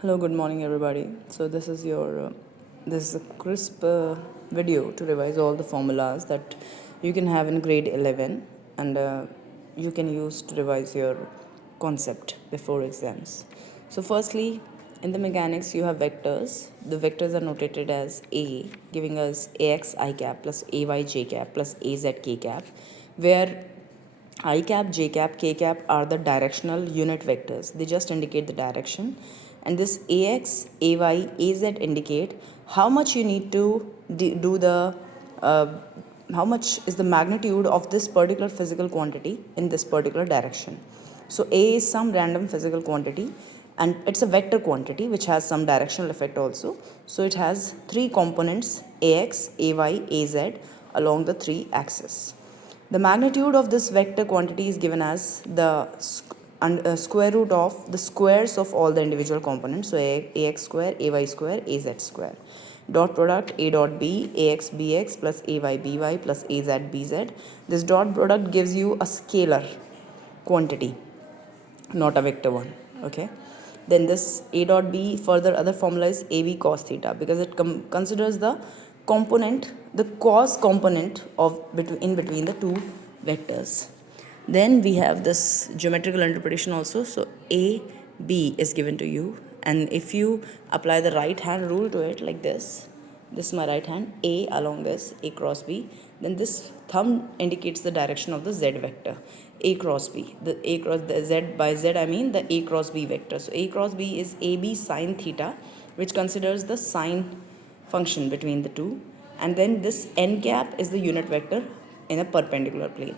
Hello, good morning, everybody. So this is a crisp video to revise all the formulas that you can have in grade 11, and you can use to revise your concept before exams. So firstly, in the mechanics, you have vectors. The vectors are notated as A, giving us ax I cap plus ay j cap plus az k cap, where I cap, j cap, k cap are the directional unit vectors. They just indicate the direction. And this ax, ay, az indicate how much you need to do uh, how much is the magnitude of this particular physical quantity in this particular direction. So A is some random physical quantity, and it's a vector quantity which has some directional effect also. So it has three components, ax, ay, az, along the three axes. The magnitude of this vector quantity is given as the square root of the squares of all the individual components. So ax square, ay square, az square. Dot product a dot b, ax bx plus ay by plus az bz. This dot product gives you a scalar quantity, not a vector one. Okay. Then this a dot b, further other formula is ab cos theta, because it considers the component, the cos component of in between the two vectors. Then we have this geometrical interpretation also. So a b is given to you, and if you apply the right hand rule to it like this is my right hand, a along this a cross b, then this thumb indicates the direction of the z vector, a cross b. The z by z I mean the a cross b vector. So a cross b is ab sine theta, which considers the sine function between the two, and then this n cap is the unit vector in a perpendicular plane.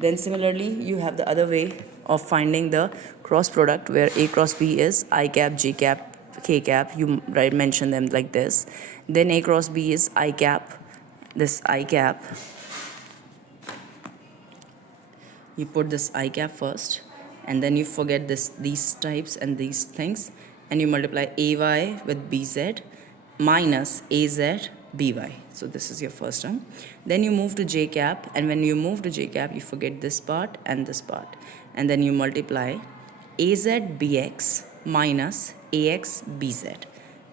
Then similarly, you have the other way of finding the cross product, where a cross b is I cap, j cap, k cap. You mention them like this. Then a cross b is I cap, this I cap. You put this I cap first, and then you forget these types and these things, and you multiply ay with bz minus az by. So this is your first term. Then you move to j cap, and when you move to j cap, you forget this part and this part, and then you multiply az bx minus ax bz.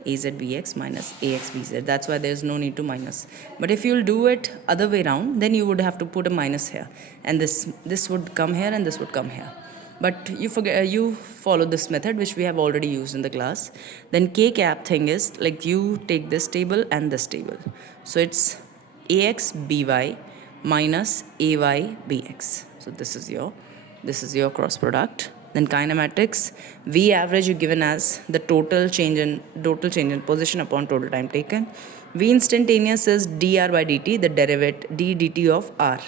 Az bx minus ax bz. That's why there's no need to minus. But if you'll do it other way around, then you would have to put a minus here, and this would come here and this would come here. But you follow this method which we have already used in the class. Then k cap thing is like you take this table and this table. So it's ax by minus ay bx. So this is your cross product. Then kinematics, V average is given as the total change in position upon total time taken. V instantaneous is dr by dt, the derivative d dt of r.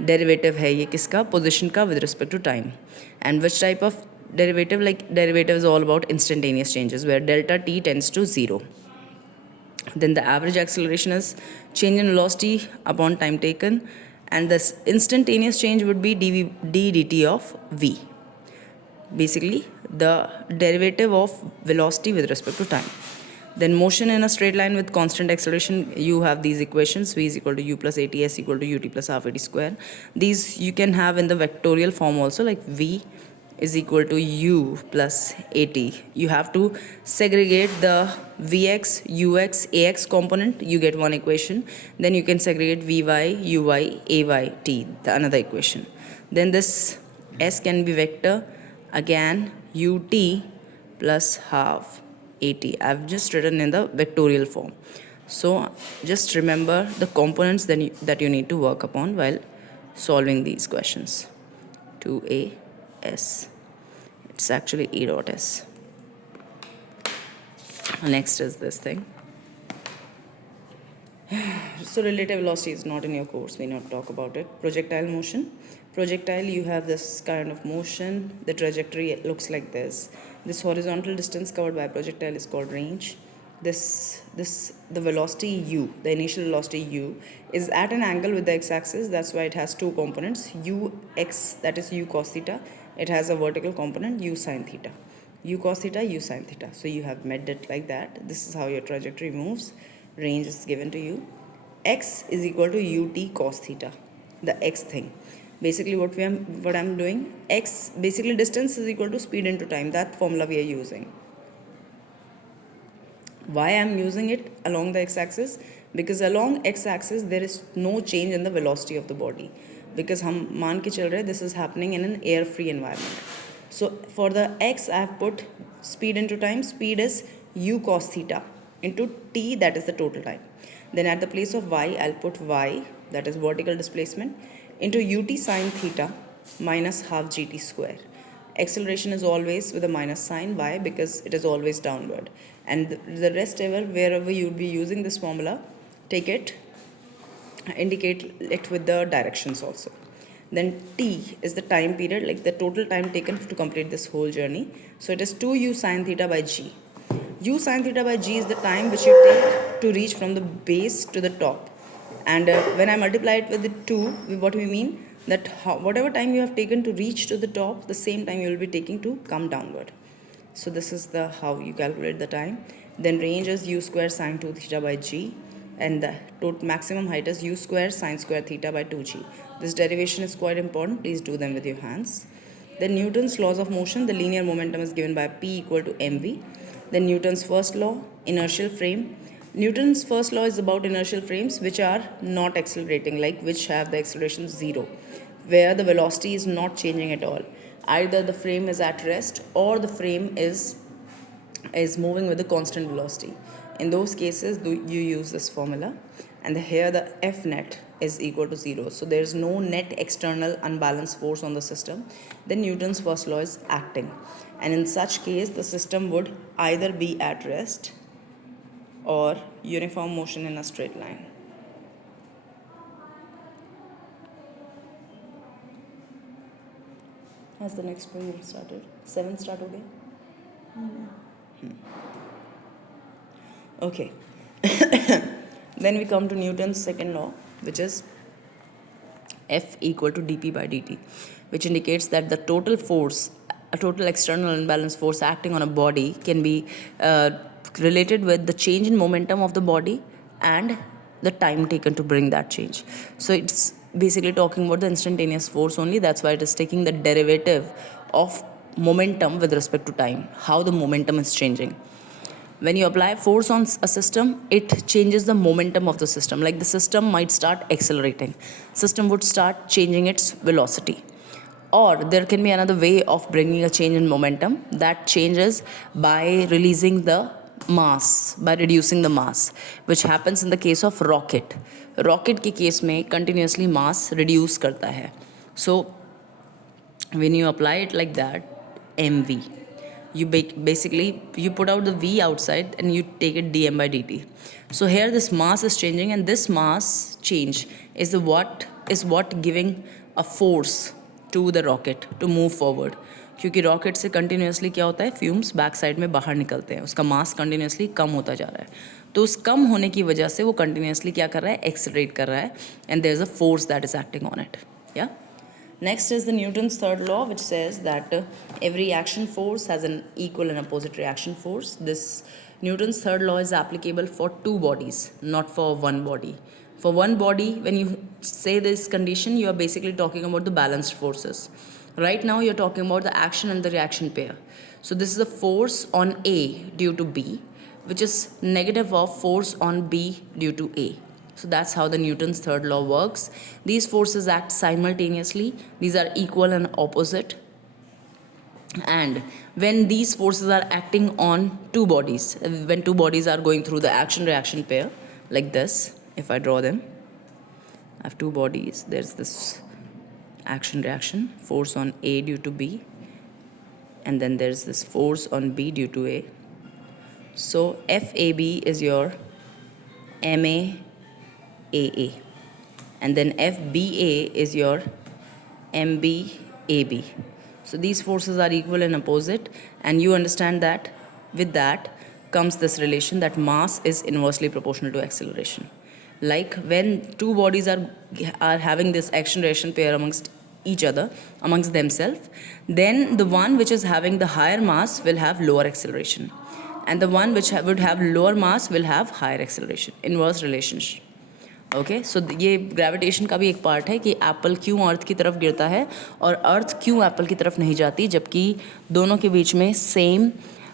Derivative है ये किसका, position का with respect to time. And which type of derivative? Like derivative is all about instantaneous changes, where delta t tends to 0. Then the average acceleration is change in velocity upon time taken, and this instantaneous change would be d dt of v. Basically the derivative of velocity with respect to time. Then motion in a straight line with constant acceleration, you have these equations, v is equal to u plus at, s equal to ut plus half at square. These you can have in the vectorial form also, like v is equal to u plus at. You have to segregate the vx, ux, ax component, you get one equation. Then you can segregate vy, uy, ay, t, the another equation. Then this s can be vector, again ut plus half at. I've just written in the vectorial form. So just remember the components that you need to work upon while solving these questions. 2a s. It's actually a dot s. Next is this thing. So relative velocity is not in your course, we not talk about it. Projectile motion. Projectile, you have this kind of motion. The trajectory looks like this. This horizontal distance covered by projectile is called range. The velocity u, the initial velocity u, is at an angle with the x-axis. That's why it has two components, ux, that is u cos theta. It has a vertical component, u sin theta. U cos theta, u sin theta. So you have made it like that. This is how your trajectory moves. Range is given to you. X is equal to ut cos theta, the x thing. Basically what I'm doing, x, basically distance is equal to speed into time. That formula we are using. Why I'm using it along the x-axis? Because along x-axis there is no change in the velocity of the body. Because हम मान के चल रहे this is happening in an air-free environment. So for the x I have put speed into time. Speed is u cos theta into t, that is the total time. Then at the place of y I'll put y, that is vertical displacement, into ut sine theta minus half gt square. Acceleration is always with a minus sign. Why? Because it is always downward. And the rest ever, wherever you would be using this formula, take it, indicate it with the directions also. Then t is the time period, like the total time taken to complete this whole journey. So it is 2u sine theta by g. U sine theta by g is the time which you take to reach from the base to the top. And when I multiply it with the 2, what we mean? That whatever time you have taken to reach to the top, the same time you will be taking to come downward. So this is the how you calculate the time. Then range is u square sine 2 theta by g, and the total maximum height is u square sine square theta by 2g. This derivation is quite important. Please do them with your hands. Then Newton's laws of motion, the linear momentum is given by P equal to mv. Then Newton's first law, inertial frame. Newton's first law is about inertial frames which are not accelerating, like which have the acceleration 0, where the velocity is not changing at all. Either the frame is at rest or the frame is moving with a constant velocity. In those cases, you use this formula, and here the F net is equal to 0. So there is no net external unbalanced force on the system. Then Newton's first law is acting, and in such case the system would either be at rest or uniform motion in a straight line. Has the next period started? 7 start हो गया? Okay. Then we come to Newton's second law, which is F equal to dp by dt, which indicates that the total force, a total external unbalanced force acting on a body can be related with the change in momentum of the body and the time taken to bring that change. So it's basically talking about the instantaneous force only. That's why it is taking the derivative of momentum with respect to time, how the momentum is changing. When you apply force on a system, it changes the momentum of the system. Like the system might start accelerating, system would start changing its velocity. Or there can be another way of bringing a change in momentum. That changes by releasing the mass, by reducing the mass, which happens in the case of rocket. Rocket के case में continuously mass reduce करता है. So when you apply it like that, mv, you basically you put out the v outside and you take it dm by dt. So here this mass is changing, and this mass change is what giving a force to the rocket to move forward. क्योंकि rocket से continuously क्या होता है, fumes back side में बाहर निकलते हैं, उसका मास कंटिन्यूसली कम होता जा रहा है. तो उस कम होने की वजह से वो कंटिन्यूसली क्या कर रहा है, एक्सेलरेट कर रहा है, and there is a force that is acting on it. या next is the Newton's third law, which says that every action force has an equal and opposite reaction force. This Newton's third law is applicable for two bodies, not for one body. For one body, when you say this condition, you are basically talking about the balanced forces. Right now you're talking about the action and the reaction pair. So this is a force on A due to B, which is negative of force on B due to A. So that's how the Newton's third law works. These forces act simultaneously. These are equal and opposite. And when these forces are acting on two bodies, when two bodies are going through the action-reaction pair, like this, if I draw them, I have two bodies. There's this action-reaction, force on A due to B, and then there's this force on B due to A. So FAB is your MA AA, and then FBA is your MBAB. So these forces are equal and opposite, and you understand that with that comes this relation that mass is inversely proportional to acceleration. Like when two bodies are having this action-reaction pair amongst each other, amongst themselves, then the one which is having the higher mass will have lower acceleration, and the one which would have lower mass will have higher acceleration. Inverse relationship. Okay, so ये gravitation का भी एक part है कि Apple क्यों अर्थ की तरफ गिरता है और अर्थ क्यों एप्पल की तरफ नहीं जाती, जबकि दोनों के बीच में सेम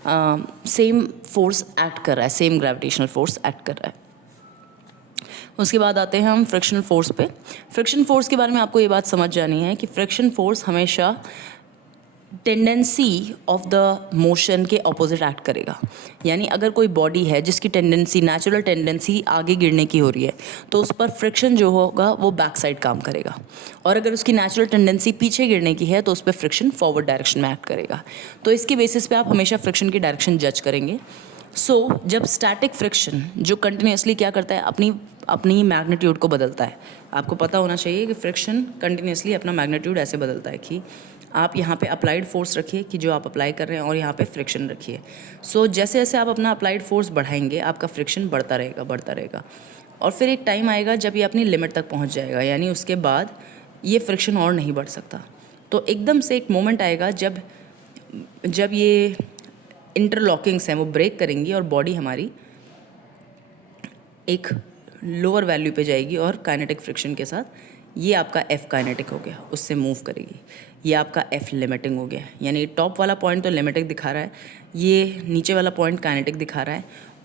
सेम फोर्स एक्ट कर रहा है, सेम ग्रेविटेशनल फोर्स एक्ट कर रहा है। उसके बाद आते हैं हम फ्रिक्शनल फोर्स पे। फ्रिक्शन फोर्स के बारे में आपको ये बात समझ जानी है कि फ्रिक्शन फोर्स हमेशा टेंडेंसी ऑफ द मोशन के ऑपोजिट एक्ट करेगा। यानी अगर कोई बॉडी है जिसकी टेंडेंसी, नेचुरल टेंडेंसी आगे गिरने की हो रही है, तो उस पर फ्रिक्शन जो होगा वो बैक साइड काम करेगा, और अगर उसकी नेचुरल टेंडेंसी पीछे गिरने की है तो उस पर फ्रिक्शन फॉरवर्ड डायरेक्शन में एक्ट करेगा। तो इसके बेसिस पे आप हमेशा फ्रिक्शन की डायरेक्शन जज करेंगे। जब स्टैटिक फ्रिक्शन जो कंटिन्यूसली क्या करता है, अपनी मैग्नीट्यूड को बदलता है। आपको पता होना चाहिए कि फ्रिक्शन कंटिन्यूसली अपना मैग्नीट्यूड ऐसे बदलता है कि आप यहाँ पे अप्लाइड फोर्स रखिए कि जो आप अप्लाई कर रहे हैं, और यहाँ पे फ्रिक्शन रखिए। जैसे जैसे आप अपना अप्लाइड फोर्स बढ़ाएंगे आपका फ्रिक्शन बढ़ता रहेगा, और फिर एक टाइम आएगा जब ये अपनी लिमिट तक पहुँच जाएगा, यानी उसके बाद ये फ्रिक्शन और नहीं बढ़ सकता। तो एकदम से एक मोमेंट आएगा जब ये इंटरलॉकिंग्स हैं वो ब्रेक करेंगी और बॉडी हमारी एक लोअर वैल्यू पे जाएगी, और काइनेटिक फ्रिक्शन के साथ ये आपका एफ काइनेटिक हो गया, उससे मूव करेगी। ये आपका एफ लिमिटिंग हो गया, यानी टॉप वाला पॉइंट तो लिमिटिक दिखा रहा है, ये नीचे वाला पॉइंट काइनेटिक दिखा रहा है,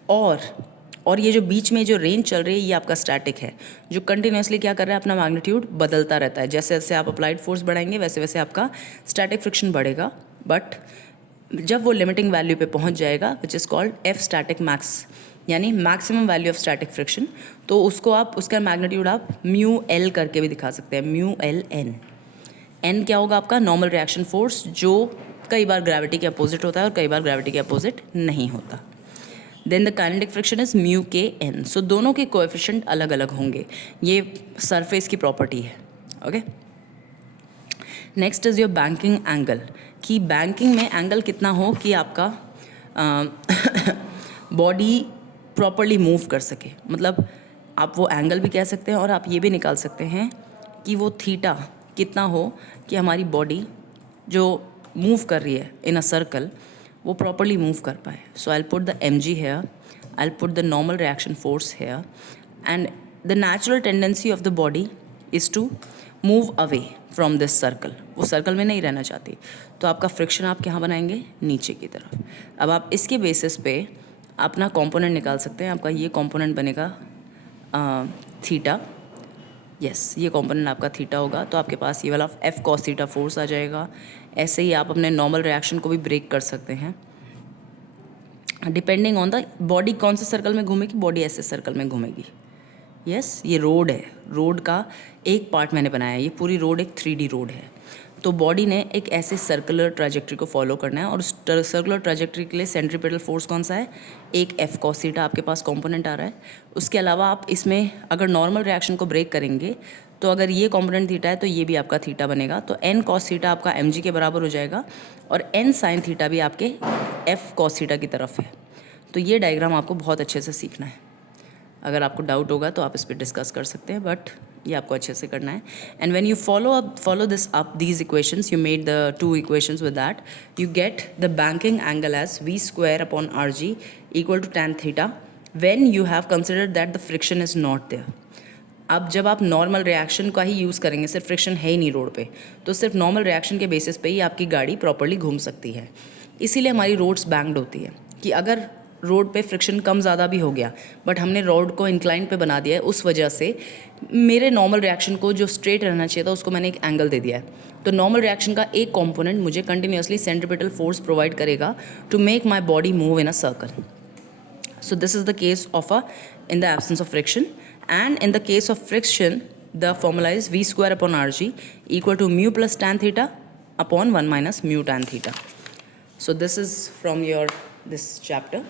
और ये जो बीच में जो रेंज चल रही है ये आपका स्टैटिक है, जो कंटिन्यूसली क्या कर रहा है, अपना मैग्नीट्यूड बदलता रहता है। जैसे जैसे आप अप्लाइड फोर्स बढ़ाएंगे वैसे वैसे आपका स्टैटिक फ्रिक्शन बढ़ेगा, बट जब वो लिमिटिंग वैल्यू पे पहुंच जाएगा which is called F static max, यानी maximum value of static friction, तो उसका मैग्नीट्यूड आप म्यू एल करके भी दिखा सकते हैं, म्यू एल एन। एन क्या होगा, आपका नॉर्मल रिएक्शन फोर्स, जो कई बार ग्रेविटी के अपोजिट होता है और कई बार ग्रेविटी के अपोजिट नहीं होता। Then the kinetic friction is mu k N. दोनों के कोएफिशिएंट अलग अलग होंगे, ये सरफेस की प्रॉपर्टी है। Okay, next is your banking angle, कि बैंकिंग में एंगल कितना हो कि आपका बॉडी प्रॉपरली मूव कर सके। मतलब आप वो एंगल भी कह सकते हैं, और आप ये भी निकाल सकते हैं कि वो थीटा कितना हो कि हमारी बॉडी जो मूव कर रही है इन अ सर्कल वो प्रॉपरली मूव कर पाए। So I put the M G here, I put the normal reaction force here, and the natural tendency of the body is to move away from this circle. वो circle में नहीं रहना चाहती, तो आपका friction आप कहाँ बनाएंगे, नीचे की तरफ। अब आप इसके बेसिस पे अपना कंपोनेंट निकाल सकते हैं। आपका ये कंपोनेंट बनेगा थीटा, यस ये कंपोनेंट आपका थीटा होगा, तो आपके पास ये वाला एफ कॉस थीटा फोर्स आ जाएगा। ऐसे ही आप अपने नॉर्मल रिएक्शन को भी ब्रेक कर सकते हैं डिपेंडिंग ऑन द बॉडी कौन से सर्कल में घूमेगी। बॉडी ऐसे सर्कल में घूमेगी। यस ये रोड है, रोड का एक पार्ट मैंने बनाया है, ये पूरी रोड एक 3D रोड है। तो बॉडी ने एक ऐसे सर्कुलर ट्रैजेक्टरी को फॉलो करना है, और उस सर्कुलर ट्रैजेक्टरी के लिए सेंट्रीपिटल फोर्स कौन सा है, एक एफ कॉस थीटा आपके पास कंपोनेंट आ रहा है। उसके अलावा आप इसमें अगर नॉर्मल रिएक्शन को ब्रेक करेंगे तो अगर ये कंपोनेंट थीटा है तो ये भी आपका थीटा बनेगा, तो एन कॉस थीटा आपका एम जी के बराबर हो जाएगा, और एन साइन थीटा भी आपके एफ कॉस थीटा की तरफ है। तो ये डायग्राम आपको बहुत अच्छे से सीखना है। अगर आपको डाउट होगा तो आप इस पर डिस्कस कर सकते हैं, बट ये आपको अच्छे से करना है। And when you follow this up these equations, you made the 2 equations with that, you get the banking angle as v square upon r g equal to tan theta when you have considered that the friction is not there. अब जब आप normal reaction का ही use करेंगे, सिर्फ friction है ही नहीं road पे, तो सिर्फ नॉर्मल रिएक्शन के बेसिस पे ही आपकी गाड़ी प्रॉपर्ली घूम सकती है। इसीलिए हमारी रोड्स बैंक्ड होती है, कि अगर रोड पे फ्रिक्शन कम ज़्यादा भी हो गया बट हमने रोड को इंक्लाइन पे बना दिया है, उस वजह से मेरे नॉर्मल रिएक्शन को जो स्ट्रेट रहना चाहिए था उसको मैंने एक एंगल दे दिया है। तो नॉर्मल रिएक्शन का एक कंपोनेंट मुझे कंटिन्यूसली सेंट्रीपिटल फोर्स प्रोवाइड करेगा to make my body move in a circle. So this is the case of in the absence of friction, and in the case of friction the formula is v square upon rg equal to mu plus tan theta upon 1 minus mu tan theta. So this is from your this chapter.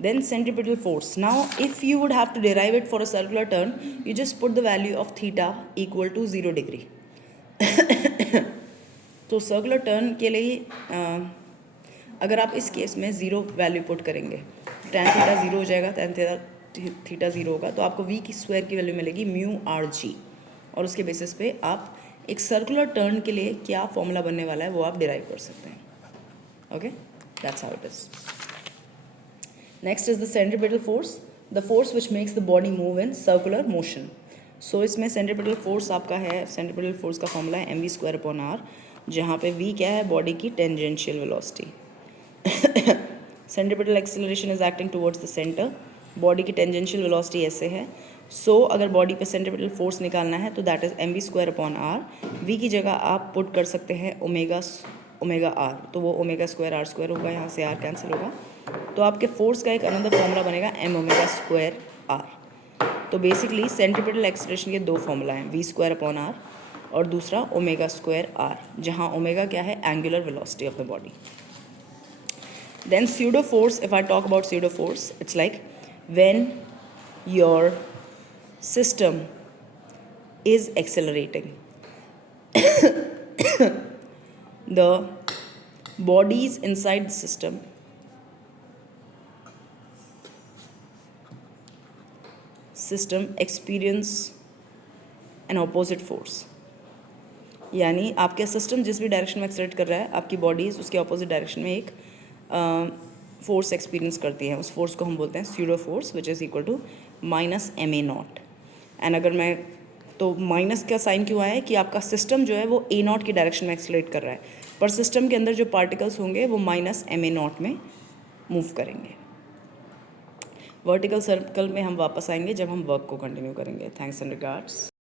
Then centripetal force. Now if you would have to derive it for a circular turn, you just put the value of theta equal to 0 degree. तो circular turn के लिए अगर आप इस case में 0 value put करेंगे, tan theta 0 हो जाएगा, tan थीटा 0 होगा, तो आपको v की स्क्वायर की वैल्यू मिलेगी म्यू आर जी, और उसके बेसिस पे आप एक सर्कुलर टर्न के लिए क्या फॉर्मूला बनने वाला है वो आप डिराइव कर सकते हैं। Okay, that's how it is. Next is the centripetal force, the force which makes the body move in circular motion. So इसमें सेंट्रीपिटल फोर्स आपका है, सेंट्रीपिटल फोर्स का फॉर्मूला है mv स्क्वायर अपॉन आर, जहाँ पे v क्या है, body की tangential velocity. Centripetal acceleration is acting towards the centre, body की टेंजेंशियल वेलोसिटी ऐसे है। सो अगर बॉडी पे सेंट्रीपिटल फोर्स निकालना है तो दैट इज mv²/r। v की जगह आप पुट कर सकते हैं ओमेगा आर, तो वो ओमेगा²r² होगा, यहाँ से r कैंसिल होगा, तो आपके फोर्स का एक अनदर फॉर्मूला बनेगा mω²r। तो बेसिकली सेंट्रीपिटल एक्सेलरेशन के दो फॉर्मूला हैं, v²/r और दूसरा ओमेगा²r, जहाँ ओमेगा क्या है, angular velocity of the body. Then pseudo force, if I talk about pseudo force, it's like when your system is accelerating, the bodies inside the system experience an opposite force। यानी आपके system जिस भी direction में accelerate कर रहा है, आपकी bodies उसके अपोजिट डायरेक्शन में एक फोर्स एक्सपीरियंस करती हैं। उस फोर्स को हम बोलते हैं pseudo force, which is equal to -ma0। And अगर मैं तो माइनस का साइन क्यों आया है कि आपका सिस्टम जो है वो a0 की डायरेक्शन में एक्सेलरेट कर रहा है, पर सिस्टम के अंदर जो पार्टिकल्स होंगे वो -ma0 में मूव करेंगे। वर्टिकल सर्कल में हम वापस आएंगे जब हम वर्क को कंटिन्यू करेंगे। Thanks and regards.